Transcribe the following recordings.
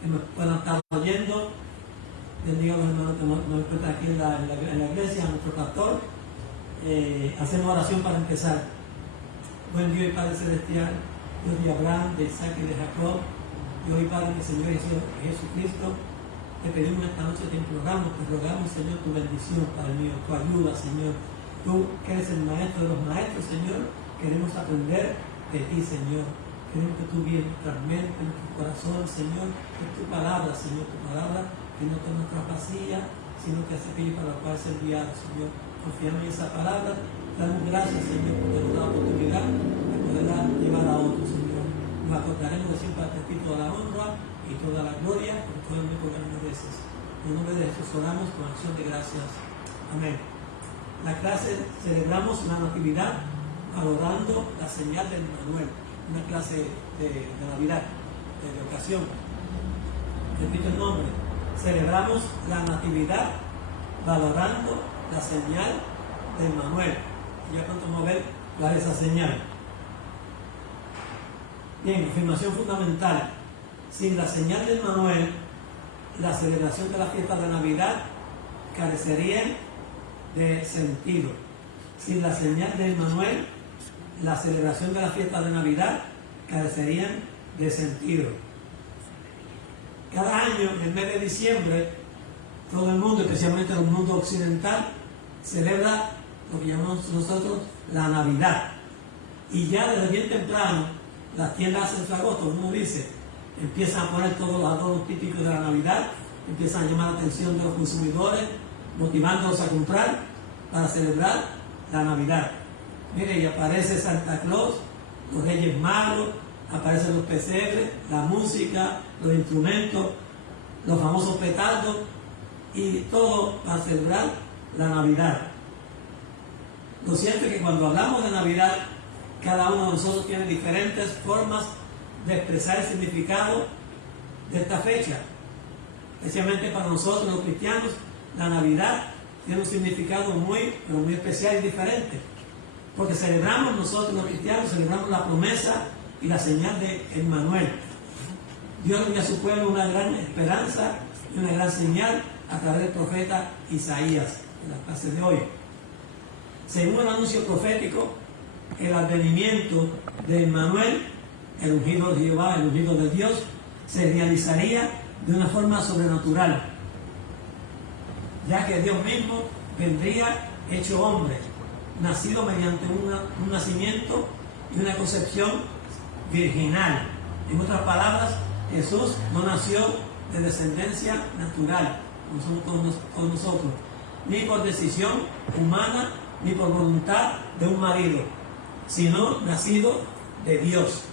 que nos puedan estar oyendo. Bendiga a los hermanos que nos encuentran aquí en la iglesia, a nuestro pastor. Hacemos oración para empezar. Buen Dios y Padre Celestial, Dios de Abraham, de Isaac y de Jacob, Dios y Padre del Señor Jesucristo, te pedimos esta noche, te rogamos, Señor, tu bendición, Padre mío, tu ayuda, Señor. Tú que eres el maestro de los maestros, Señor, queremos aprender de ti, Señor. Queremos que tú guíes nuestras mentes, nuestro corazón, Señor, que tu palabra, Señor, tu palabra, que no tome nuestra vacía, sino que hace aquello para lo cual es enviado, Señor. Confiamos en esa palabra. Damos gracias, Señor, por tener la oportunidad de poderla llevar a otros, Señor. Nos acordaremos de siempre a ti toda la honra y toda la gloria, por todo el mundo que nos mereces. En nombre de Jesús oramos con acción de gracias. Amén. La clase celebramos la Natividad valorando la señal del Manuel. Una clase de Navidad, de ocasión. Repito el nombre. Celebramos la Natividad valorando la señal del Manuel. Y ya pronto vamos a ver cuál es esa señal. Bien, afirmación fundamental. Sin la señal del Manuel, la celebración de la fiesta de Navidad carecería de sentido. Sin la señal del Manuel, la celebración de la fiesta de Navidad carecería de sentido. Cada año, en el mes de diciembre, todo el mundo, especialmente el mundo occidental, celebra lo que llamamos nosotros la Navidad. Y ya desde bien temprano, las tiendas hacen su agosto, uno dice, empiezan a poner todos los adornos típicos de la Navidad, empiezan a llamar la atención de los consumidores, motivándolos a comprar para celebrar la Navidad. Mire, y aparece Santa Claus, los Reyes Magos, aparecen los pesebres, la música, los instrumentos, los famosos petardos, y todo para celebrar la Navidad. Lo cierto es que cuando hablamos de Navidad, cada uno de nosotros tiene diferentes formas de expresar el significado de esta fecha. Especialmente para nosotros los cristianos, la Navidad tiene un significado muy especial y diferente. Porque celebramos nosotros los cristianos, celebramos la promesa y la señal de Emmanuel. Dios dio a su pueblo una gran esperanza y una gran señal a través del profeta Isaías, en la clase de hoy. Según el anuncio profético, el advenimiento de Emmanuel, el ungido de Jehová, el ungido de Dios, se realizaría de una forma sobrenatural, ya que Dios mismo vendría hecho hombre, nacido mediante un nacimiento y una concepción virginal. En otras palabras, Jesús no nació de descendencia natural, como somos todos nosotros, ni por decisión humana, ni por voluntad de un marido, sino nacido de Dios.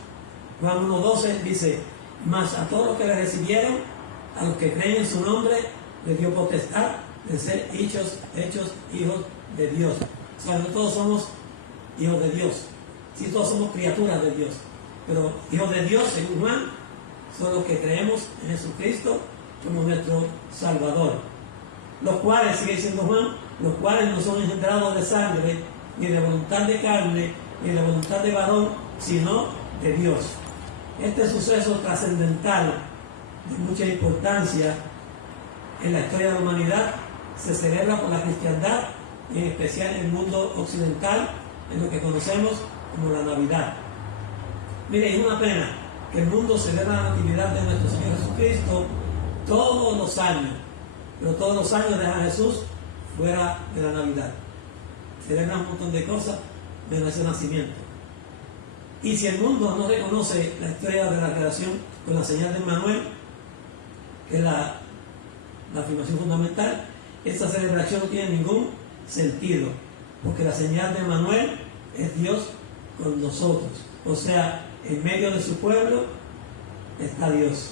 Juan 1:12 dice, mas a todos los que le recibieron, a los que creen en su nombre, les dio potestad de ser hechos hijos de Dios. O sea, no todos somos hijos de Dios, sí todos somos criaturas de Dios, pero hijos de Dios, según Juan, son los que creemos en Jesucristo como nuestro Salvador. Los cuales, sigue diciendo Juan, los cuales no son engendrados de sangre, ni de voluntad de carne, ni de voluntad de varón, sino de Dios. Este suceso trascendental de mucha importancia en la historia de la humanidad se celebra por la cristiandad, y en especial en el mundo occidental, en lo que conocemos como la Navidad. Mire, es una pena que el mundo celebra la natividad de nuestro Señor Jesucristo todos los años, pero todos los años deja a Jesús fuera de la Navidad. Celebran un montón de cosas de ese nacimiento. Y si el mundo no reconoce la historia de la creación con la señal de Emmanuel, que es la afirmación fundamental, esta celebración no tiene ningún sentido, porque la señal de Emmanuel es Dios con nosotros. O sea, en medio de su pueblo está Dios.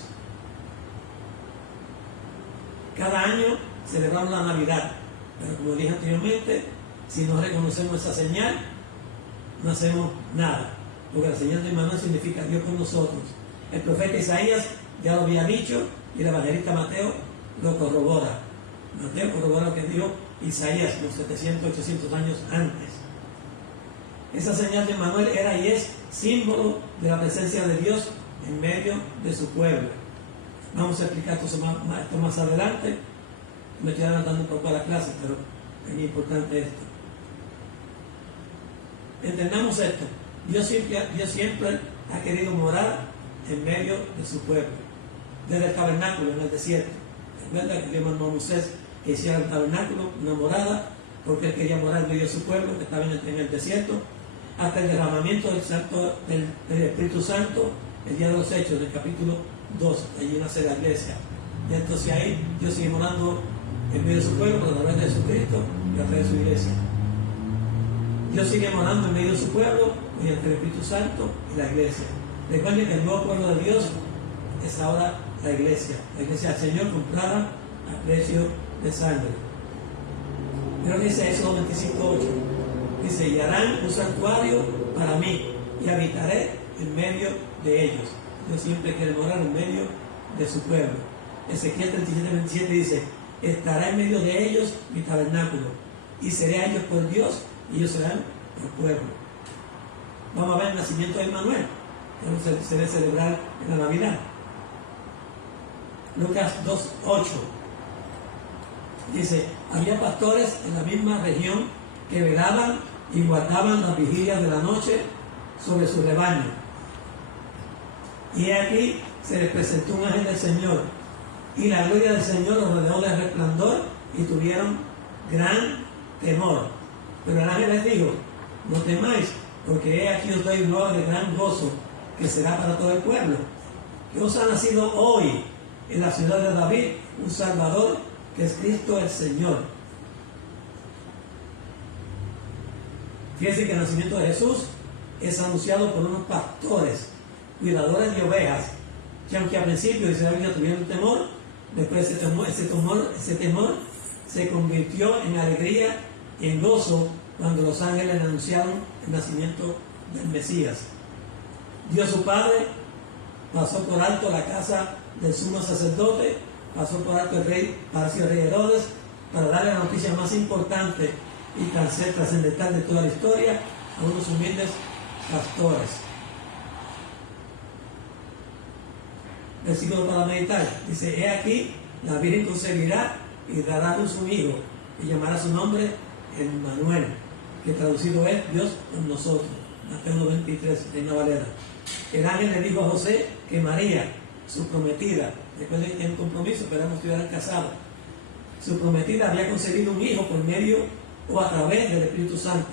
Cada año celebramos la Navidad, pero como dije anteriormente, si no reconocemos esa señal, no hacemos nada, porque la señal de Emmanuel significa Dios con nosotros. El profeta Isaías ya lo había dicho y el evangelista Mateo lo corrobora. Mateo corrobora lo que dijo Isaías unos 700, 800 años antes. Esa señal de Emmanuel era y es símbolo de la presencia de Dios en medio de su pueblo. Vamos a explicar esto más adelante. Me estoy adelantando un poco a la clase, pero es muy importante esto. Entendamos esto. Dios siempre ha querido morar en medio de su pueblo. Desde el tabernáculo en el desierto. Es verdad que Dios mandó a Moisés que hiciera el tabernáculo, una morada, porque él quería morar en medio de su pueblo, que estaba en el desierto, hasta el derramamiento del Espíritu Santo, el día de los Hechos, del capítulo 2, allí nace la iglesia. Y entonces ahí Dios sigue morando en medio de su pueblo, por a través de Jesucristo y a través de su iglesia. Dios sigue morando en medio de su pueblo, mediante el Espíritu Santo y la iglesia. Recuerden que el nuevo pueblo de Dios es ahora la iglesia del Señor, comprada a precio de sangre. Pero dice Éxodo 25:8, dice: y harán un santuario para mí, y habitaré en medio de ellos. Dios siempre quiere morar en medio de su pueblo. Ezequiel 37:27 dice: estará en medio de ellos mi tabernáculo, y seré a ellos por Dios, y ellos serán por pueblo. Vamos a ver el nacimiento de Emmanuel, que se debe celebrar en la Navidad. Lucas 2:8 dice: había pastores en la misma región que velaban y guardaban las vigilias de la noche sobre su rebaño. Y aquí se les presentó un ángel del Señor, y la gloria del Señor los rodeó de resplandor, y tuvieron gran temor. Pero el ángel les dijo: no temáis, porque he aquí os doy gloria de gran gozo, que será para todo el pueblo. Que os ha nacido hoy en la ciudad de David un Salvador, que es Cristo el Señor. Fíjense que el nacimiento de Jesús es anunciado por unos pastores, cuidadores de ovejas, que aunque al principio dice la Biblia tuvieron temor, después ese temor se convirtió en alegría y en gozo cuando los ángeles anunciaron el nacimiento del Mesías. Dios su Padre pasó por alto la casa del sumo sacerdote, pasó por alto el rey Herodes, para darle la noticia más importante y trascendental de toda la historia a unos humildes pastores. Versículo para meditar. Dice: he aquí, la Virgen concebirá y dará a luz un hijo, y llamará su nombre Emmanuel, que traducido es Dios con nosotros. Mateo 23, Reina Valera. El ángel le dijo a José que María, su prometida, recuerden que tiene un compromiso, esperamos que estuvieran casados, su prometida había concebido un hijo por medio o a través del Espíritu Santo.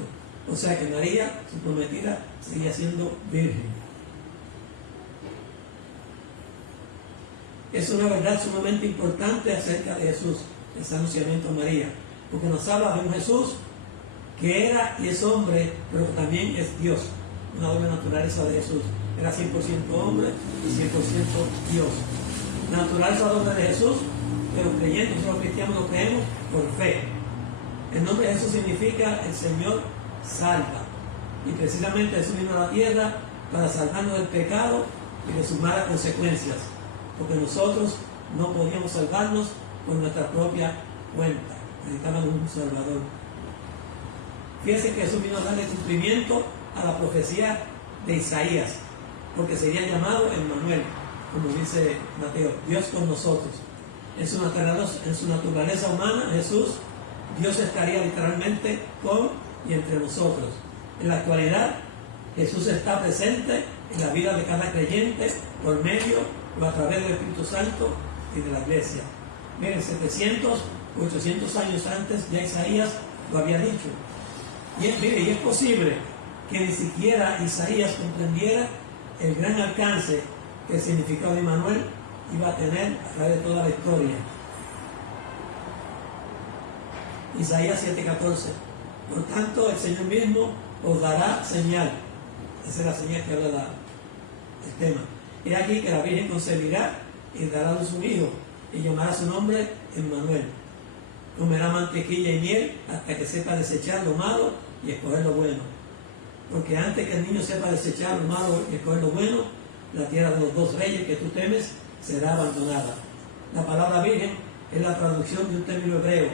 O sea que María, su prometida, seguía siendo virgen. Es una verdad sumamente importante acerca de Jesús, ese anunciamiento a María, porque nos habla de un Jesús que era y es hombre, pero también es Dios, una doble naturaleza de Jesús. Era 100% hombre y 100% Dios. La naturaleza doble de Jesús, que los creyentes, nosotros los cristianos lo creemos por fe. El nombre de Jesús significa el Señor salva. Y precisamente Jesús vino a la tierra para salvarnos del pecado y de sus malas consecuencias, porque nosotros no podíamos salvarnos por nuestra propia cuenta. Necesitábamos un Salvador. Fíjense que Jesús vino a darle cumplimiento a la profecía de Isaías, porque sería llamado Emmanuel, como dice Mateo, Dios con nosotros. En su naturaleza humana, Jesús, Dios estaría literalmente con y entre nosotros. En la actualidad, Jesús está presente en la vida de cada creyente por medio o a través del Espíritu Santo y de la iglesia. Miren, 700 o 800 años antes ya Isaías lo había dicho. Y es posible que ni siquiera Isaías comprendiera el gran alcance que el significado de Emmanuel iba a tener a través de toda la historia. Isaías 7:14. Por tanto, el Señor mismo os dará señal. Esa es la señal que habla el tema. He aquí que la Virgen concebirá y dará a luz un hijo, y llamará su nombre Emmanuel. Comerá mantequilla y miel hasta que sepa desechar lo malo y escoger lo bueno. Porque antes que el niño sepa desechar lo malo y escoger lo bueno, la tierra de los dos reyes que tú temes será abandonada. La palabra virgen es la traducción de un término hebreo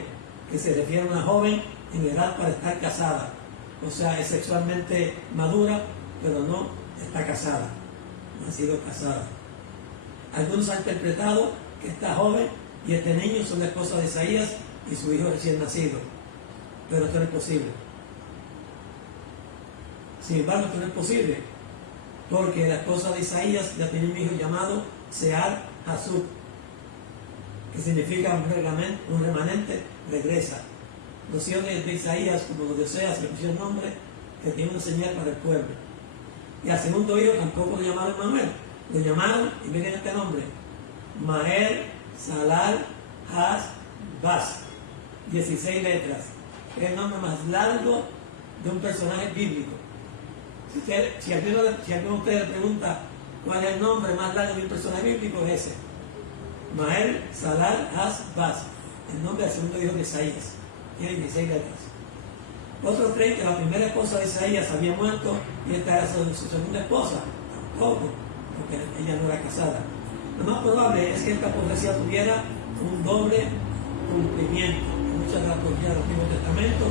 que se refiere a una joven en edad para estar casada. O sea, es sexualmente madura, pero no está casada. No ha sido casada. Algunos han interpretado que esta joven y este niño son la esposa de Isaías y su hijo recién nacido. Pero esto no es posible. Sin embargo, esto no es posible, porque la esposa de Isaías ya tiene un hijo llamado Sear Hasub, que significa un remanente regresa. Los hijos de Isaías, como los de Oseas, le pusieron nombre que tiene una señal para el pueblo. Y al segundo hijo tampoco lo llamaron Manuel, lo llamaron, y miren este nombre, Maher Salal Has Bas, 16 letras. Es el nombre más largo de un personaje bíblico. Si alguno de ustedes le pregunta cuál es el nombre más largo de un personaje bíblico, es ese. Maher Salal Has Bas, el nombre del segundo hijo de Isaías. Tiene 16 letras. Otros creen que la primera esposa de Isaías había muerto y esta era su segunda esposa. Tampoco, porque ella no era casada. Lo más probable es que esta profecía tuviera un doble cumplimiento. Muchas de las profecías del Antiguo Testamento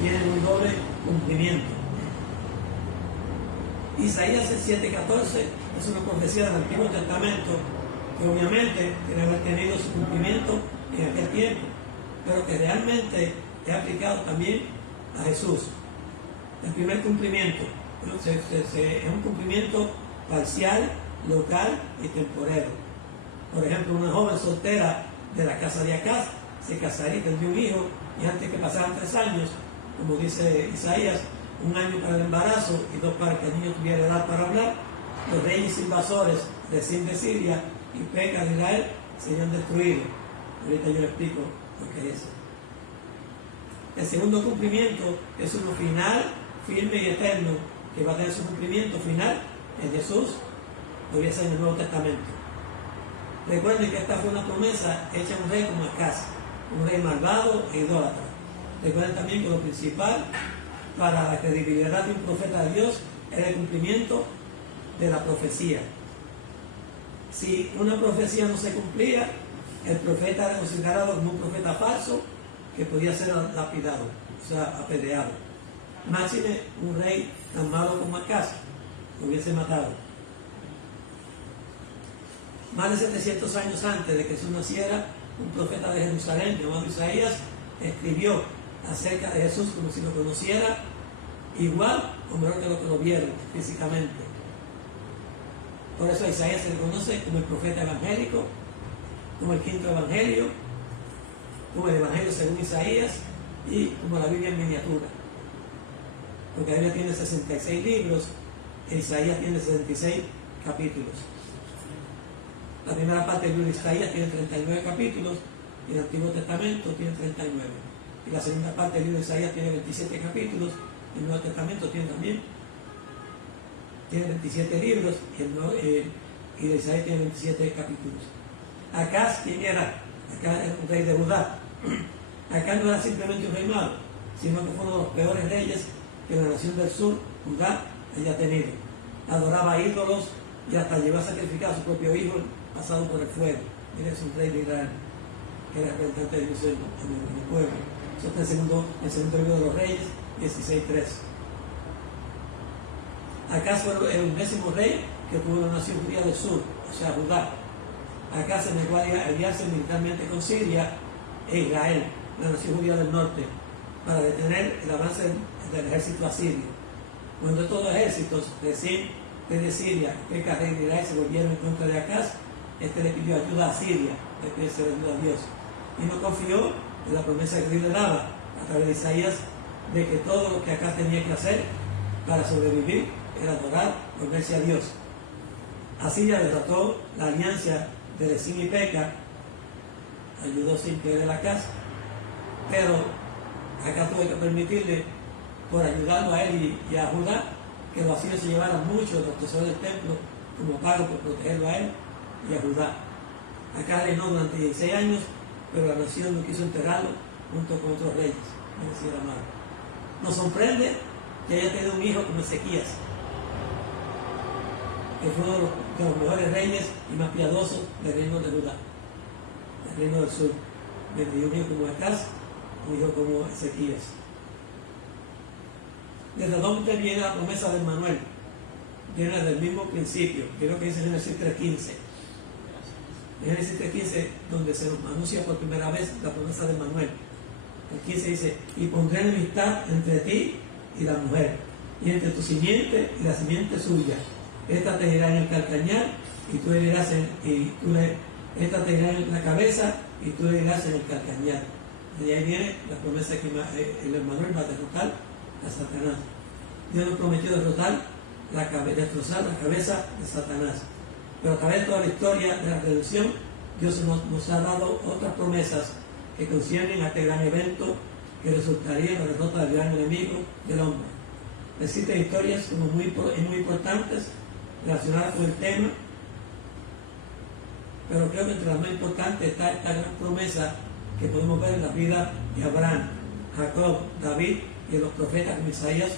tienen un doble cumplimiento. Isaías 7:14 es una profecía del Antiguo Testamento que obviamente debe haber tenido su cumplimiento en aquel tiempo, pero que realmente es aplicado también a Jesús. El primer cumplimiento es un cumplimiento parcial, local y temporero. Por ejemplo, una joven soltera de la casa de Acaz se casaría y tendría un hijo, y antes que pasaran 3 años, como dice Isaías, 1 año para el embarazo y 2 para que el niño tuviera edad para hablar, los reyes invasores de Siria y Peca de Israel serían destruidos. Ahorita yo le explico lo que es eso. El segundo cumplimiento es uno final, firme y eterno, que va a tener su cumplimiento final en Jesús, lo voy a hacer en el Nuevo Testamento. Recuerden que esta fue una promesa hecha a un rey como Acaz, un rey malvado e idólatra. Recuerden también que lo principal para la credibilidad de un profeta de Dios era el cumplimiento de la profecía. Si una profecía no se cumplía, el profeta era considerado como un profeta falso que podía ser lapidado, o sea, apedreado. Máxime un rey tan malo como Acaz lo hubiese matado. Más de 700 años antes de que Jesús naciera, un profeta de Jerusalén llamado Isaías escribió acerca de Jesús como si lo conociera igual o mejor que lo que lo vieron físicamente. Por eso a Isaías se le conoce como el profeta evangélico, como el quinto evangelio, como el evangelio según Isaías y como la Biblia en miniatura. Porque la Biblia tiene 66 libros e Isaías tiene 66 capítulos. La primera parte del libro de Isaías tiene 39 capítulos y el Antiguo Testamento tiene 39. Y la segunda parte del libro de Isaías tiene 27 capítulos y el Nuevo Testamento tiene 27 libros y de Isaías tiene 27 capítulos. Acaz, ¿quién era? Acaz era un rey de Judá. Acaz no era simplemente un rey malo, sino que fue uno de los peores reyes que la nación del sur, Judá, haya tenido. Adoraba ídolos y hasta llegó a sacrificar a su propio hijo pasado por el fuego. Él es un rey de Israel, que era representante de Dios en el pueblo. Eso está en el segundo libro de los Reyes, 16:3. Acaz fue el 11º rey que tuvo la nación judía del sur, o sea, Judá. Acaz se negó a aliarse militarmente con Siria e Israel, la nación judía del norte, para detener el avance del ejército asirio. Cuando estos dos ejércitos, recién desde Siria, Peca, rey de Israel, se volvieron en contra de Acaz, este le pidió ayuda a Siria, le pidió ayuda a Dios. Y no confió en la promesa que Dios le daba a través de Isaías de que todo lo que Acaz tenía que hacer para sobrevivir era adorar, volverse a Dios. Asiria derrotó la alianza de Rezín y Peca, ayudó sin querer a Acaz, pero Acaz tuvo que permitirle, por ayudarlo a él y a Judá, que los asirios se llevaran mucho de los tesoros del templo como pago por protegerlo a él y a Judá. Acaz reinó durante 16 años, pero la nación no quiso enterrarlo junto con otros reyes, es decir, amado. Nos sorprende que haya tenido un hijo como Ezequías, que fue uno de los mejores reyes y más piadosos del reino de Judá, del reino del sur. Me dio un hijo como Acaz, un hijo como Ezequías. ¿Desde dónde viene la promesa de Manuel? Viene desde el mismo principio, que es lo que dice en Génesis 3:15. En Génesis 3:15, donde se nos anuncia por primera vez la promesa de Manuel. El 15 dice, y pondré enemistad entre ti y la mujer, y entre tu simiente y la simiente suya. Esta te irá en el calcañar, y tú herirás esta te irá en la cabeza, y tú herirás en el calcañar. Y ahí viene la promesa que el Emmanuel va a derrotar a Satanás. Dios nos prometió destrozar la cabeza de Satanás. Pero a través de toda la historia de la redención, Dios nos ha dado otras promesas que conciernen a este gran evento que resultaría en la derrota del gran enemigo del hombre. Existen historias como muy importantes relacionadas con el tema, pero creo que entre las más importantes está esta gran promesa que podemos ver en la vida de Abraham, Jacob, David y en los profetas como Isaías,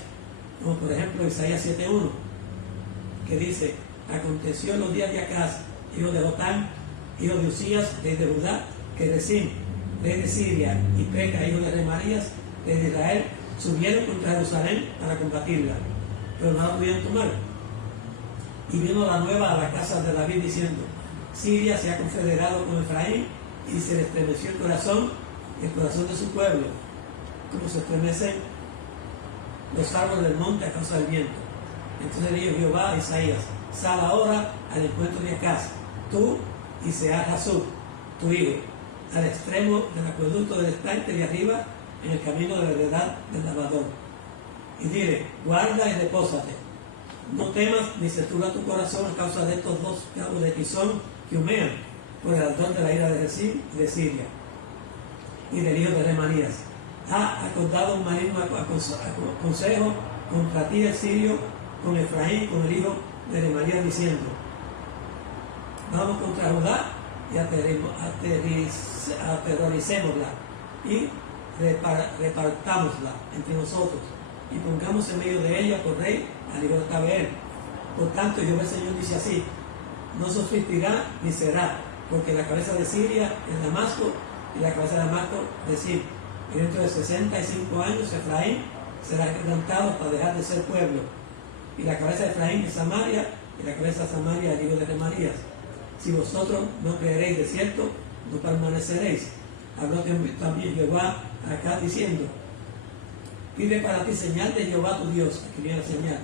como por ejemplo Isaías 7:1, que dice, aconteció en los días de Acaz, hijo de Jotán, hijo de Usías, rey de Judá, que Rezín, rey de Siria, y Peca, hijo de Remarías, rey de Israel, subieron contra Jerusalén para combatirla, pero no la pudieron tomar. Y vino la nueva a la casa de David diciendo, Siria se ha confederado con Efraín, y se le estremeció el corazón de su pueblo, como se estremecen los árboles del monte a causa del viento. Entonces dijo Jehová a Isaías, sal ahora al encuentro de Acaz, tú y Sear-Jasub, tu hijo, al extremo del acueducto del estanque de arriba, en el camino de la heredad del lavador. Y dile, guarda y repósate. No temas ni se turba tu corazón a causa de estos dos cabos de Pisón que humean por el ardor de la ira de Rezín y de Siria y del hijo de Remarías. Ha acordado un maligno consejo contra ti el sirio, con Efraín, con el hijo de Remarías, diciendo, vamos contra Judá y aterroricémosla y repartámosla entre nosotros y pongamos en medio de ella por rey al hijo de Tabeel. Por tanto, Jehová el Señor dice así, no sufrirá ni será, porque la cabeza de Siria es Damasco y la cabeza de Damasco Rezín. Y dentro de 65 años Efraín será quebrantado para dejar de ser pueblo. Y la cabeza de Efraín es Samaria, y la cabeza de Samaria el hijo de Remarías. Si vosotros no creeréis de cierto, no permaneceréis. Habló también Jehová acá diciendo, pide para ti señal de Jehová tu Dios, aquí viene la señal,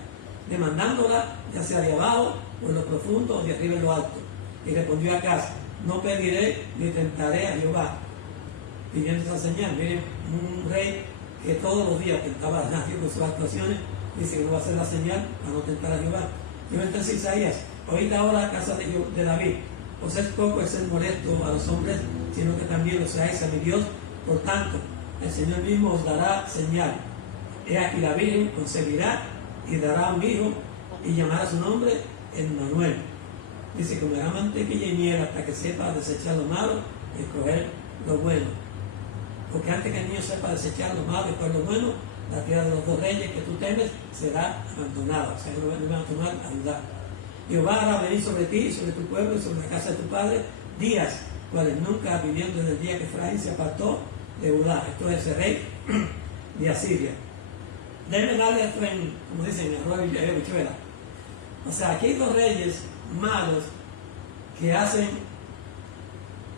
demandándola ya sea de abajo o en lo profundo o de arriba en lo alto. Y respondió Acaz, no pediré ni tentaré a Jehová, pidiendo esa señal. Miren, un rey que todos los días tentaba a Dios con sus actuaciones, dice que no va a hacer la señal para no tentar a Jehová. Yo entonces Isaías, oíd ahora a casa de David, os es poco el ser molesto a los hombres, sino que también lo seáis a mi Dios. Por tanto, el Señor mismo os dará señal. He aquí la Virgen concebirá y dará un hijo y llamará su nombre Emmanuel. Dice, comerá mantequilla y miel hasta que sepa desechar lo malo y escoger lo bueno. Porque antes que el niño sepa desechar lo malo y escoger lo bueno, la tierra de los dos reyes que tú temes será abandonada. O sea, no van a tomar ayuda. Jehová hará venir sobre ti, sobre tu pueblo y sobre la casa de tu padre días, cuales nunca viviendo desde el día que Efraín se apartó de Judá. Esto es el rey de Asiria. Deben darle esto en, como dicen, en arroz y habichuela. O sea, aquí hay dos reyes malos que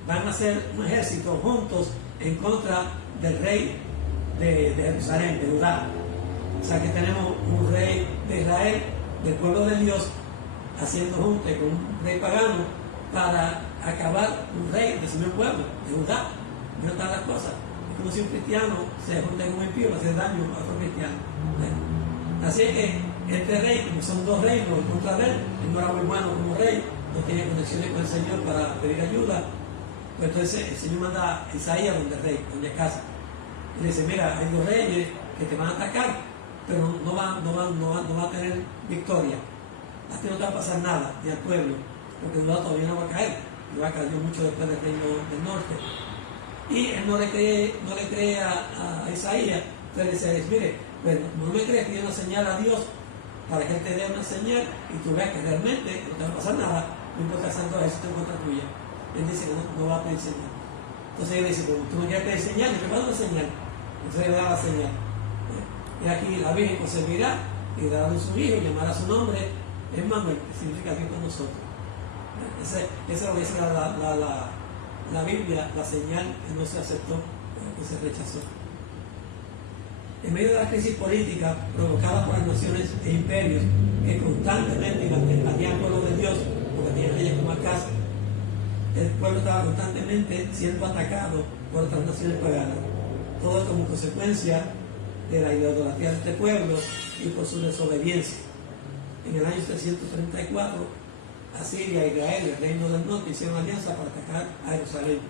van a hacer un ejército juntos en contra del rey de Jerusalén, de Judá. O sea, que tenemos un rey de Israel, del pueblo de Dios, haciendo junte con un rey pagano para acabar un rey de su mismo pueblo, de Judá. No están las cosas. Es como si un cristiano se junta con un impío para hacer daño a otro cristiano. Así que este rey, como son dos reinos contra él no era muy bueno como rey, no tenía conexiones con el Señor para pedir ayuda. Pues entonces el Señor manda a Isaías donde el rey, donde casa. Y le dice, mira, hay dos reyes que te van a atacar, pero no va a tener victoria. A ti no te va a pasar nada, ni al pueblo, porque Judá todavía no va a caer. Judá cayó mucho después del reino del norte. Y él no le cree a Isaías. Entonces le dice, mire, bueno, no me crees que yo no señala a Dios para que él te dé una señal y tú veas que realmente no te va a pasar nada, no importa santo eso en contra tuya. Él dice que no va a pedir señal. Entonces él dice, pues tú no quieres pedir señal, yo te voy a dar una señal. Entonces él le da la señal. Y aquí la Virgen concebirá y dará a su hijo y llamará su nombre Emmanuel, que significa Dios con nosotros. Esa es lo que dice la Biblia, la señal que no se aceptó, que se rechazó. En medio de la crisis política provocada por las naciones e imperios que constantemente invadían el pueblo de Dios, porque tenían reyes como Acaz, el pueblo estaba constantemente siendo atacado por otras naciones paganas. Todo como consecuencia de la idolatría de este pueblo y por su desobediencia. En el año 334, Asiria e Israel, el reino del norte, hicieron alianza para atacar a Jerusalén.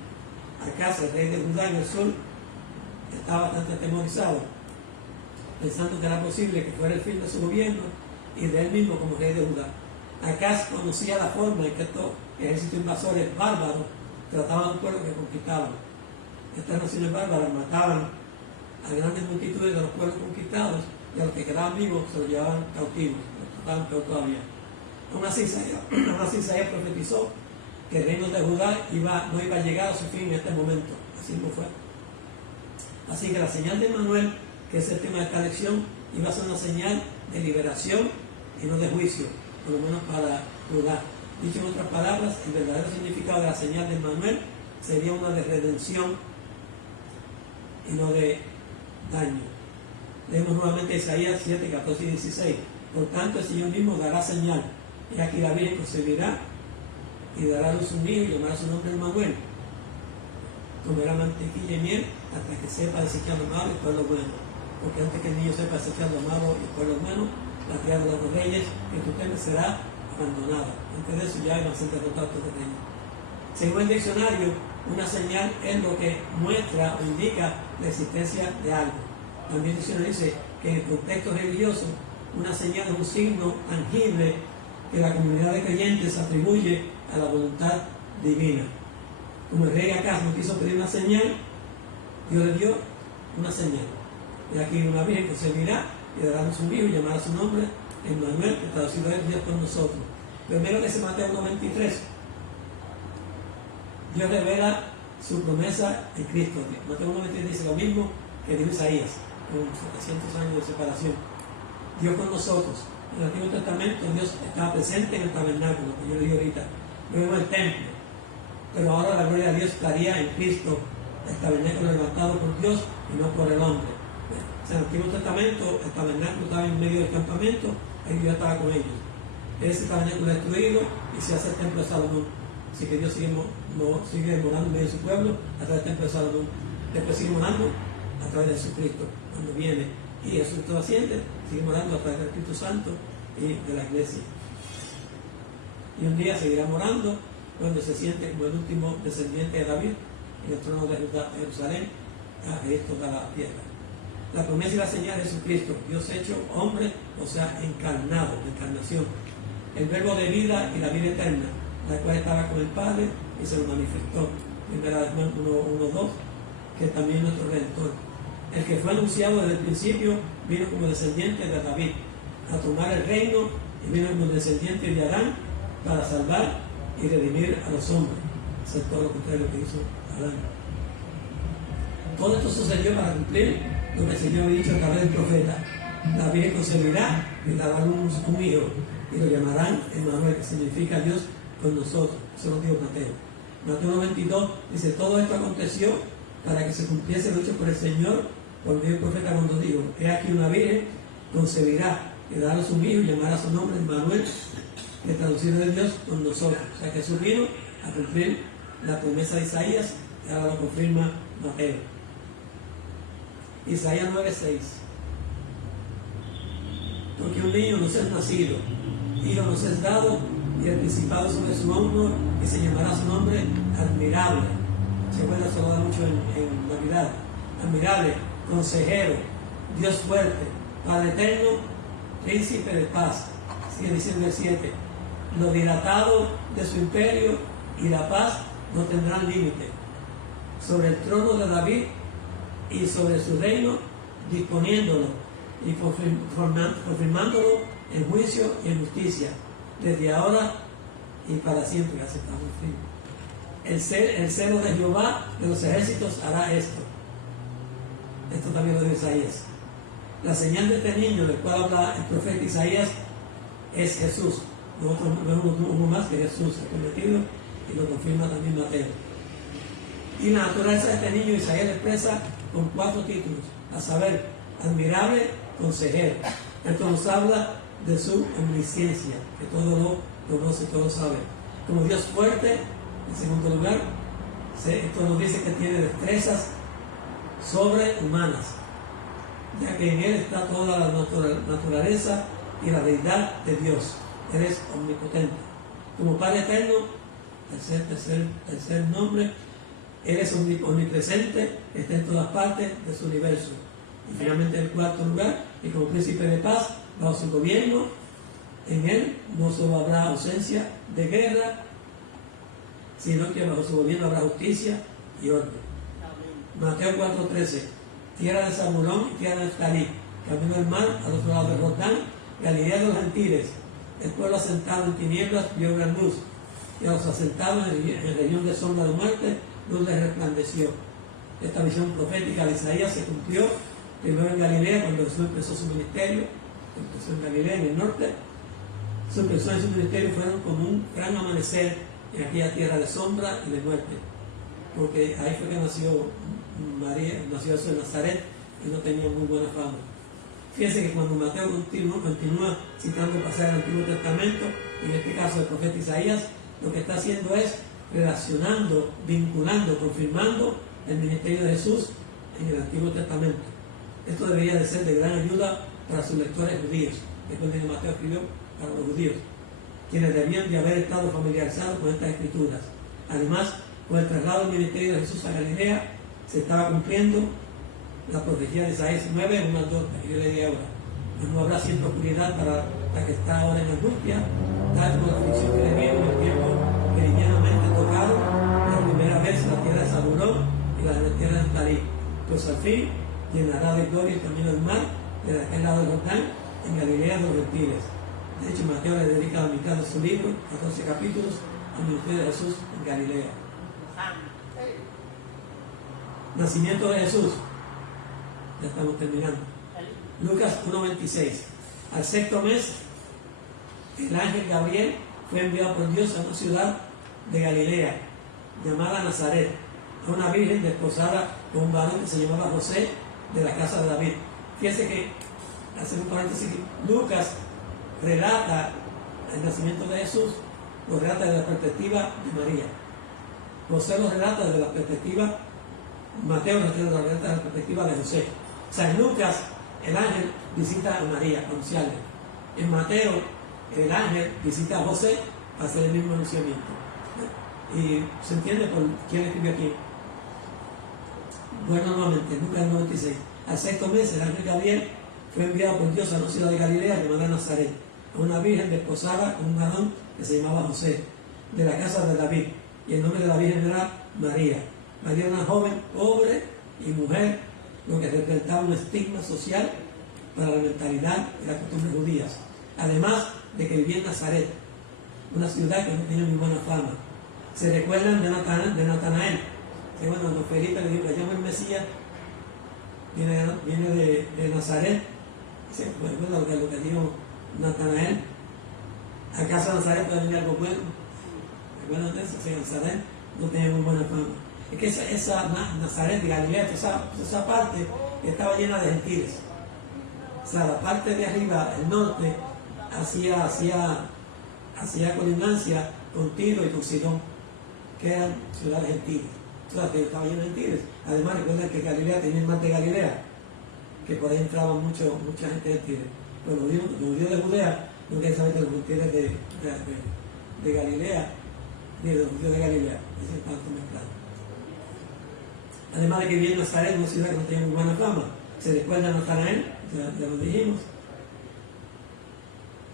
Acaz, el rey de Judá en el sur, estaba bastante atemorizado, pensando que era posible que fuera el fin de su gobierno y de él mismo como rey de Judá. Acaz conocía la forma en que estos ejércitos invasores bárbaros trataban a un pueblo que conquistaban. Estas naciones bárbaras mataban a grandes multitudes de los pueblos conquistados y a los que quedaban vivos se los llevaban cautivos, los trataban peor todavía. Aún así Isaías profetizó que el reino de Judá no iba a llegar a su fin en este momento. Así no fue. Así que la señal de Emmanuel, que es el tema de esta lección, iba a ser una señal de liberación y no de juicio, por lo menos para Judá. Dicho en otras palabras, el verdadero significado de la señal de Emmanuel sería una de redención y no de daño. Leemos nuevamente Isaías 7, 14 y 16. Por tanto, el Señor mismo dará señal. Y aquí la Virgen concebirá y dará a luz un hijo y llamará su nombre Emmanuel. Comerá mantequilla y miel hasta que sepa desechar lo malo y después lo bueno. Porque antes que el niño sepa desechar lo malo y después lo bueno, la tierra de los reyes que tú temes será abandonada. Antes de eso ya van a ser derrotados los reyes. Según el diccionario, una señal es lo que muestra o indica la existencia de algo. También el diccionario dice que en el contexto religioso, una señal es un signo tangible que la comunidad de creyentes atribuye a la voluntad divina. Como el rey Acaz no quiso pedir una señal, Dios le dio una señal. Y aquí una virgen concebirá y dará a su hijo y llamará su nombre Emmanuel, que traducido es Dios con nosotros. Primero que dice Mateo 1:23, Dios revela su promesa en Cristo. Mateo 1:23 dice lo mismo que dijo Isaías, con 700 años de separación. Dios con nosotros. En el Antiguo Testamento Dios estaba presente en el tabernáculo, que yo le digo ahorita, luego en el templo. Pero ahora la gloria de Dios estaría en Cristo, el tabernáculo levantado por Dios y no por el hombre. O sea, en el Antiguo Testamento el tabernáculo estaba en medio del campamento, ahí Dios estaba con ellos. Ese tabernáculo es destruido y se hace el templo de Salomón. Así que Dios sigue morando en medio de su pueblo a través del templo de Salomón. Después sigue morando a través de Jesucristo, cuando viene. Y Jesucristo asciende, sigue morando a través del Espíritu Santo y de la iglesia. Y un día seguirá morando cuando se siente como el último descendiente de David en el trono de Jerusalén, a Cristo de la tierra. La promesa y la señal de Jesucristo, Dios hecho hombre, o sea, encarnado, encarnación. El verbo de vida y la vida eterna, la cual estaba con el Padre y se lo manifestó. Primera de Juan 1:2, que también es nuestro Redentor. El que fue anunciado desde el principio vino como descendiente de David a tomar el reino y vino como descendiente de Adán para salvar y redimir a los hombres. Hacer todo lo contrario que hizo Adán. Todo esto sucedió para cumplir lo que el Señor había dicho a través del profeta. La Virgen concebirá y dará a luz un hijo y lo llamarán Emmanuel, que significa Dios con nosotros. Eso lo dijo Mateo. Mateo 1:22 dice: todo esto aconteció para que se cumpliese lo dicho por el Señor por medio del profeta cuando dijo: he aquí una virgen concebirá y dará a su hijo y llamará su nombre Emmanuel, que traducido de Dios con nosotros. O sea que Jesús vino a cumplir la promesa de Isaías, y ahora lo confirma Mateo. Isaías 9:6. Porque un niño nos es nacido, hijo nos es dado, y el principado sobre su hombro, y se llamará su nombre Admirable. Se acuerda, se lo da mucho en Navidad. Admirable, consejero, Dios fuerte, Padre eterno, príncipe de paz. Sigue diciendo el 7. Lo dilatado de su imperio y la paz no tendrán límite. Sobre el trono de David y sobre su reino, disponiéndolo y confirmándolo en juicio y en justicia, desde ahora y para siempre. Aceptamos el fin. El celo de Jehová de los ejércitos hará esto. Esto también lo dice Isaías. La señal de este niño del cual habla el profeta Isaías es Jesús, Nosotros vemos uno más que Jesús ha prometido y lo confirma también Mateo. Y la naturaleza de este niño Isaías le expresa con 4 títulos, a saber, admirable consejero. Esto nos habla de su omnisciencia, que todo lo conoce, todo lo sabe. Como Dios fuerte, en segundo lugar, esto nos dice que tiene destrezas sobrehumanas, ya que en Él está toda la naturaleza y la deidad de Dios. Él es omnipotente. Como Padre eterno, tercer nombre, Él es omnipresente, está en todas partes de su universo. Y finalmente, en el 4º lugar, y como príncipe de paz, bajo su gobierno, en Él no solo habrá ausencia de guerra, sino que bajo su gobierno habrá justicia y orden. Mateo 4:13, tierra de Zabulón y tierra de Neftalí, camino del mar, al otro lado del Jordán, Galilea de los gentiles. El pueblo asentado en tinieblas vio gran luz, y a los asentados en región de sombra de muerte, luz les resplandeció. Esta visión profética de Isaías se cumplió primero en Galilea, cuando Jesús empezó su ministerio. Empezó en Galilea, en el norte. Su persona y su ministerio fueron como un gran amanecer en aquella tierra de sombra y de muerte, porque ahí fue que nació María, nació Jesús en Nazaret, y no tenía muy buena fama. Fíjense que cuando Mateo continúa citando pasajes del Antiguo Testamento, en este caso el profeta Isaías, lo que está haciendo es relacionando, vinculando, confirmando el ministerio de Jesús en el Antiguo Testamento. Esto debería de ser de gran ayuda para sus lectores judíos. Recuerden que Mateo escribió para los judíos, quienes debían de haber estado familiarizados con estas escrituras. Además, con el traslado del ministerio de Jesús a Galilea, se estaba cumpliendo la profecía de Isaías 9, 1 al 2, que yo le di ahora. No habrá siempre oscuridad para la que está ahora en angustia, tal como la aflicción que le viene en el tiempo que livianamente tocaron la primera vez la tierra de Zabulón y la tierra de Neftalí. Pues al fin llenará de gloria el camino del mar, de aquel lado del Jordán, en Galilea de los gentiles. De hecho, Mateo le dedica la mitad de su libro, 14 capítulos, al ministerio de Jesús en Galilea. Nacimiento de Jesús. Ya estamos terminando. Lucas 1:26. Al 6º mes, el ángel Gabriel fue enviado por Dios a una ciudad de Galilea, llamada Nazaret, a una virgen desposada con un varón que se llamaba José, de la casa de David. Fíjense que, hacer un paréntesis, Lucas relata el nacimiento de Jesús, lo relata desde la perspectiva de María. José lo relata desde la perspectiva, Mateo lo relata desde la perspectiva de José. O sea, en Lucas, el ángel visita a María, a anunciarle. En Mateo, el ángel visita a José para hacer el mismo anunciamiento. Y se entiende por quién escribió aquí. Bueno, nuevamente, Lucas 96. Al 6º mes, el ángel Gabriel fue enviado por Dios a una ciudad de Galilea llamada Nazaret, a una virgen desposada con un varón que se llamaba José, de la casa de David, y el nombre de la virgen era María. María era una joven pobre y mujer, lo que representaba un estigma social para la mentalidad y las costumbres judías, además de que vivía en Nazaret, una ciudad que no tenía muy buena fama. Se recuerdan de Natanael, que cuando Felipe le dijo que llama el Mesías, viene de Nazaret. Se recuerda lo que dijo Natanael: ¿acaso Nazaret puede venir algo bueno? ¿Recuerdan de eso? Que Nazaret no tenía muy buena fama. Es que esa Nazaret de Galilea, esa parte estaba llena de gentiles. O sea, la parte de arriba, el norte, hacía colindancia con Tiro y con Sidón, que eran ciudades gentiles. O sea, que estaba lleno de gentiles. Además, recuerden que Galilea tenía el mar de Galilea, que por ahí entraba mucha gente gentil. Pero los judíos de Judea no quieren saber de los gentiles de Galilea, ni de los judíos de Galilea. Ese es tanto mezclado. Además de que viene Nazaret, una ciudad que no tenía muy buena fama. Se recuerda a Natanael, ya lo dijimos.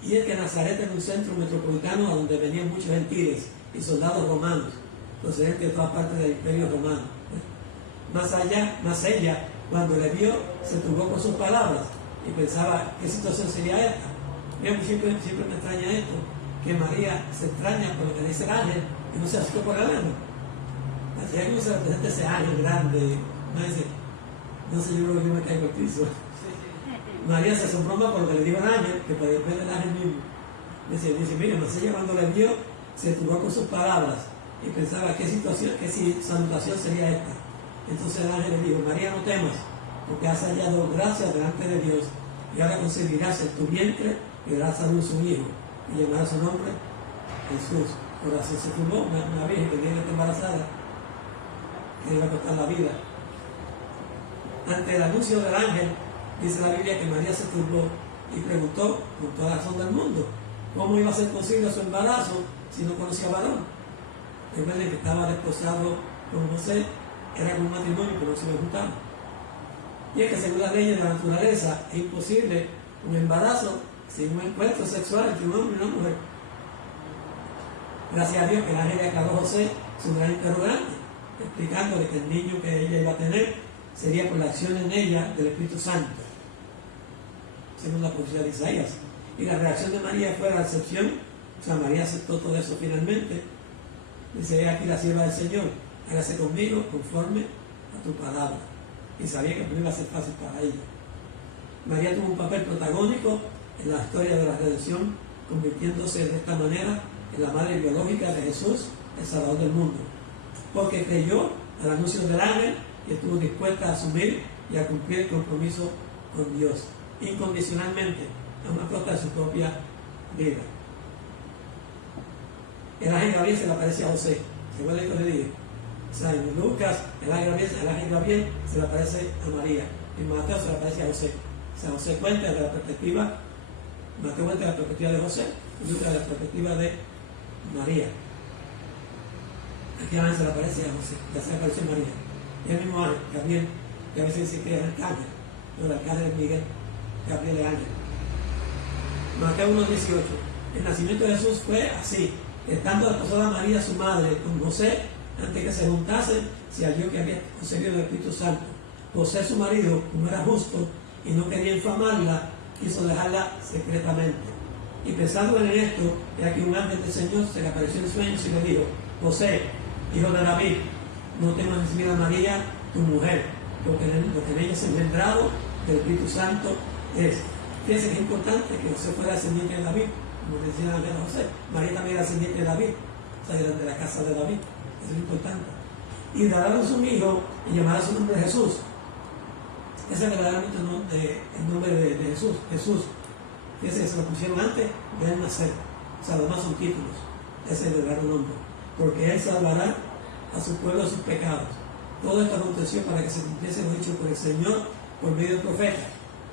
Y es que Nazaret era un centro metropolitano a donde venían muchos gentiles y soldados romanos, procedentes de todas partes del imperio romano. Más ella, cuando le vio, se turbó con sus palabras y pensaba, ¿qué situación sería esta? Mira, siempre me extraña esto, que María se extraña por lo que dice el ángel y no se asustó por el ángel. Así es como se representa ese ángel grande. No sé, yo creo que yo me caigo al piso. María se asombró más por lo que le dijo el ángel que por el ángel mismo. Dice, mire, Marsella cuando le vio, se turbó con sus palabras y pensaba qué salutación sería esta. Entonces el ángel le dijo, María, no temas, porque has hallado gracia delante de Dios, y ahora concebirás en tu vientre y darás a luz un hijo, y llamará su nombre Jesús. Por así se turbó una virgen que viene embarazada, que iba a costar la vida. Ante el anuncio del ángel, dice la Biblia que María se turbó y preguntó con toda la razón del mundo cómo iba a ser posible su embarazo si no conocía varón. Recuerden que estaba desposado con José, era como un matrimonio, pero no se iba a juntar. Y es que según las leyes de la naturaleza es imposible un embarazo sin un encuentro sexual entre un hombre y una mujer. Gracias a Dios que el ángel le aclaró a José su gran interrogante, explicándole que el niño que ella iba a tener sería por la acción en ella del Espíritu Santo, según la profecía de Isaías. Y la reacción de María fue la excepción. O sea, María aceptó todo eso finalmente. Dice, aquí la sierva del Señor, hágase conmigo conforme a tu palabra. Y sabía que no iba a ser fácil para ella. María tuvo un papel protagónico en la historia de la redención, convirtiéndose de esta manera en la madre biológica de Jesús, el Salvador del mundo, porque creyó al anuncio del ángel y estuvo dispuesta a asumir y a cumplir el compromiso con Dios, incondicionalmente, a una costa de su propia vida. El ángel Gabriel se le aparece a José, según el que le dije. O sea, en Lucas, el ángel Gabriel se le aparece a María, en Mateo se le aparece a José. O sea, José cuenta desde la perspectiva, Mateo cuenta de la perspectiva de José, y Lucas de la perspectiva de María. Aquí el ángel se le aparece a José, ya se le apareció a María. Y el mismo ángel, Gabriel, que a veces dice que es el arcángel, pero el arcángel es Miguel, Gabriel es ángel. Mateo 1:18. El nacimiento de Jesús fue así. Estando desposada María, su madre, con José, antes que se juntasen, se halló que había concebido el Espíritu Santo. José, su marido, como era justo y no quería infamarla, quiso dejarla secretamente. Y pensando en esto, he aquí un ángel del Señor se le apareció en sueños y le dijo, José, hijo de David, no temas recibir a María, tu mujer, lo que en ella es engendrado del Espíritu Santo es. Fíjense que es importante que José fuera descendiente de David, como decía el ángel a José. María también era descendiente de David, o sea, de la casa de David. Eso es importante. Y dará a luz un hijo y llamará su nombre Jesús. Ese es verdaderamente el nombre de Jesús. Jesús. Fíjense que se lo pusieron antes de él nacer. O sea, los demás son títulos. Ese es el verdadero nombre. Porque él salvará a su pueblo de sus pecados. Todo esto aconteció para que se cumpliese lo dicho por el Señor por medio del profeta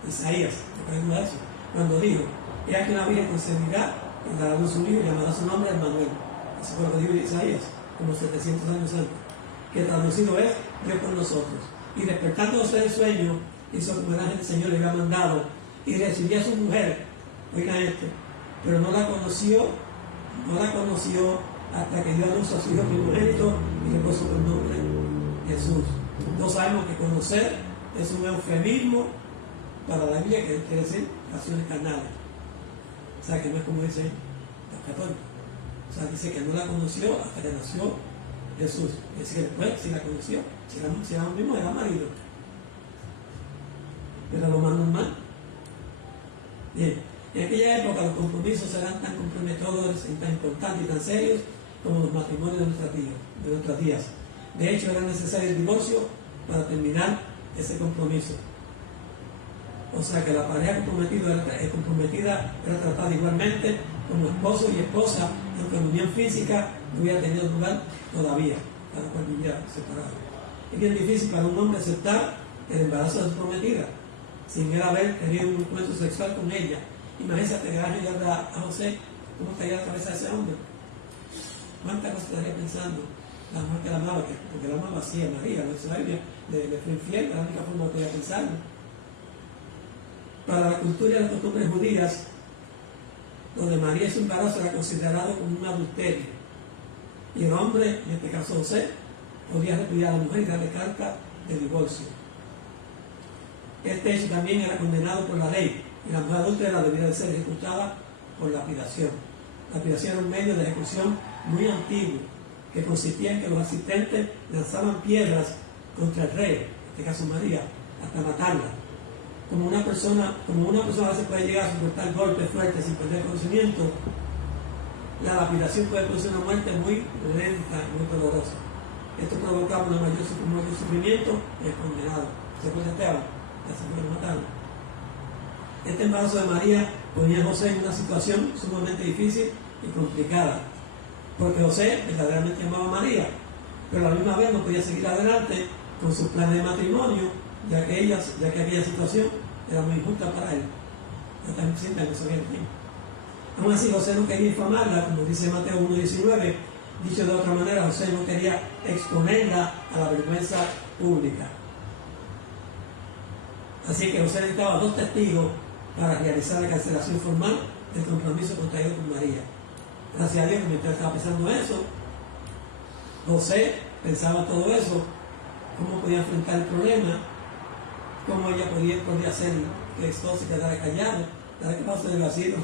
Isaías, cuando dijo, he aquí una virgen concebirá y dará a luz un hijo y llamará su nombre Emmanuel. Eso fue lo que dijo Isaías, como 700 años antes, que traducido es Dios con nosotros. Y despertándose del sueño, hizo como el ángel del Señor le había mandado, y recibió a su mujer, oigan esto, pero no la conoció hasta que dio a luz a su hijo primogénito y le puso el nombre Jesús. No sabemos que conocer es un eufemismo para la Biblia, que quiere decir acciones carnales. O sea, que no es como dicen los católicos. O sea, dice que no la conoció hasta que nació Jesús. Es decir, que después sí la conoció. Si era un mismo, era marido. Era lo más normal. Bien. En aquella época los compromisos eran tan comprometedores y tan importantes y tan serios como los matrimonios de nuestros días. De hecho, era necesario el divorcio para terminar ese compromiso. O sea que la pareja comprometida era tratada igualmente como esposo y esposa, aunque la unión física no hubiera tenido lugar todavía, cada cual vivía separado. Es bien difícil para un hombre aceptar el embarazo de su prometida, sin él haber tenido un encuentro sexual con ella. Imagínense que el ángel le habla a José, ¿cómo estaría la cabeza de ese hombre? ¿Cuántas cosas estaría pensando? La mujer que la amaba, porque la amaba así a María, no es la Biblia, le fue infiel, la única forma que podía pensarlo. Para la cultura y las costumbres judías, donde María y su embarazo era considerado como un adulterio, y el hombre, en este caso José, podía repudiar a la mujer y darle carta de divorcio. Este hecho también era condenado por la ley, y la mujer adúltera debía de ser ejecutada por lapidación. La lapidación era un medio de ejecución muy antiguo, que consistía en que los asistentes lanzaban piedras contra el rey, en este caso María, hasta matarla. Como una persona a veces puede llegar a soportar golpes fuertes sin perder conocimiento, la lapidación puede producir una muerte muy lenta, muy dolorosa. Esto provocaba un mayor sufrimiento y es condenado. ¿Se acuerda Esteban? Así que lo mataron. Este embarazo de María ponía a José en una situación sumamente difícil y complicada, porque José verdaderamente amaba a María, pero a la misma vez no podía seguir adelante con su plan de matrimonio, ya que aquella situación era muy injusta para él. Yo también siempre no sabía el fin. Aún así, José no quería infamarla, como dice Mateo 1:19. Dicho de otra manera, José no quería exponerla a la vergüenza pública. Así que José necesitaba 2 testigos para realizar la cancelación formal del compromiso contraído con María. Gracias a Dios, mientras estaba pensando eso, José pensaba todo eso, cómo podía enfrentar el problema, cómo ella podía hacer que esto se quedara callado, cada que pasó del vacío.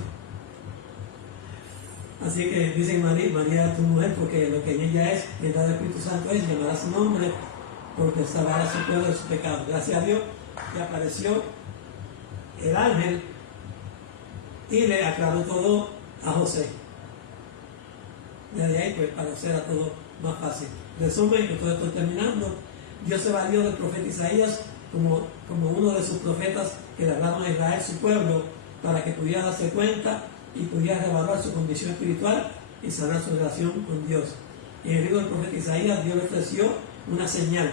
Así que dicen María es tu mujer, porque lo que en ella es, mientras el Espíritu Santo es, llamará su nombre, porque salvará a su pueblo de sus pecados. Gracias a Dios que apareció el ángel y le aclaró todo a José. Desde ahí, pues, para José era todo más fácil. Resumen, que todo esto terminando, Dios se valió del profeta Isaías como uno de sus profetas que le hablaron a Israel, su pueblo, para que pudiera darse cuenta y pudiera reevaluar su condición espiritual y sanar su relación con Dios. Y en el libro del profeta Isaías, Dios le ofreció una señal.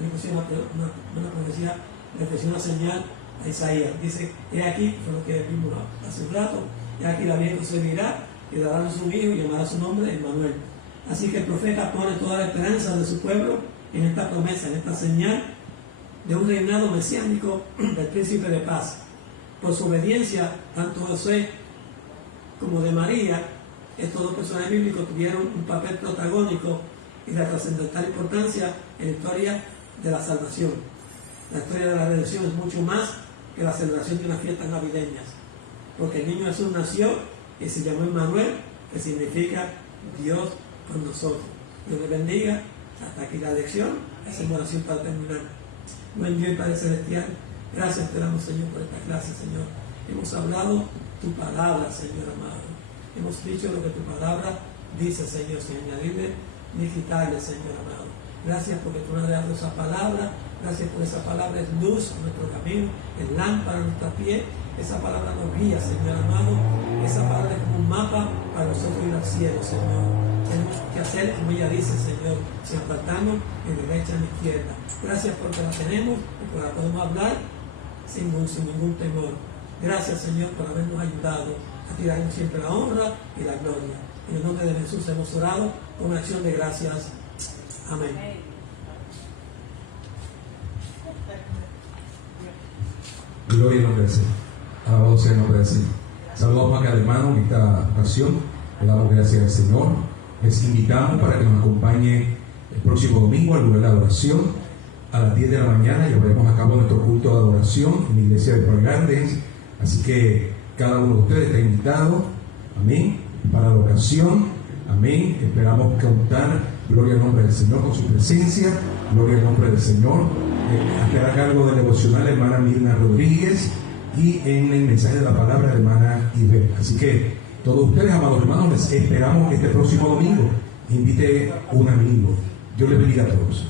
Una profecía le ofreció una señal a Isaías. Dice, he aquí, fue lo que vimos hace un rato, he aquí la Virgen concebirá y dará a su hijo y llamará su nombre Emmanuel. Así que el profeta pone toda la esperanza de su pueblo en esta promesa, en esta señal de un reinado mesiánico del príncipe de paz. Por su obediencia, tanto José como de María, estos 2 personajes bíblicos tuvieron un papel protagónico y de trascendental importancia en la historia de la salvación. La historia de la redención es mucho más que la celebración de unas fiestas navideñas, porque el niño Jesús nació y se llamó Emmanuel, que significa Dios con nosotros. Dios le bendiga. Hasta aquí la lección. Hacemos oración para terminar. Buen Dios y Padre Celestial, gracias te damos, Señor, por esta clase, Señor. Hemos hablado tu palabra, Señor amado. Hemos dicho lo que tu palabra dice, Señor, sin añadirle ni quitarle, Señor amado. Gracias porque tú nos has dado esa palabra. Gracias por esa palabra, es luz a nuestro camino, es lámpara a nuestra pie. Esa palabra nos guía, Señor amado. Esa palabra es como un mapa para nosotros ir al cielo, Señor. Tenemos que hacer como ella dice, Señor, sin apartarnos ni derecha ni izquierda. Gracias porque la tenemos y porque la podemos hablar sin ningún temor. Gracias, Señor, por habernos ayudado. A ti damos siempre la honra y la gloria. En el nombre de Jesús hemos orado con acción de gracias. Amén. Gloria al nombre del Señor. Alabado sea el nombre del Señor. Saludamos a cada hermano en esta ocasión. Le damos gracias al Señor. Les invitamos para que nos acompañe el próximo domingo al lugar de adoración a las 10 de la mañana. Llevaremos a cabo nuestro culto de adoración en la iglesia de Pearl Gardens. Así que cada uno de ustedes está invitado. Amén. Para la ocasión. Amén. Esperamos contar, gloria al nombre del Señor, con su presencia. Gloria al nombre del Señor. Estará a cargo del devocional la hermana Mirna Rodríguez y en el mensaje de la palabra la hermana Iber. Así que todos ustedes, amados hermanos, les esperamos este próximo domingo. Invite un amigo. Dios les bendiga a todos.